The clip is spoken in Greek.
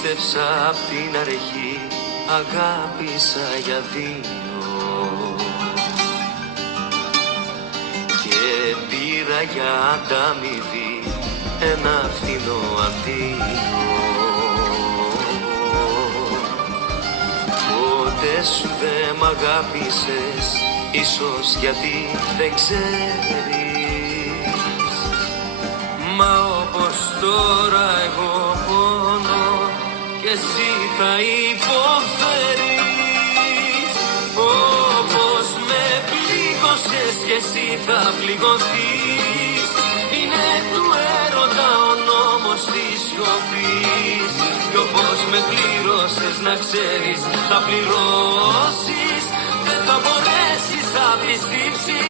πίστεψα απ' την αρχή, αγάπησα για δύο και πήρα για ανταμοιβή ένα φθηνό αντίο. Ποτέ σου δεν μ' αγάπησες, ίσως γιατί δεν ξέρεις. Μα όπως τώρα εγώ πονώ και εσύ θα υποφέρεις, όπως με πλήγωσες και εσύ θα πληγωθείς. Είναι του έρωτα ο νόμος της σιωπής κι όπως με πλήρωσες να ξέρεις θα πληρώσεις. Δεν θα μπορέσεις απ' τη στύψη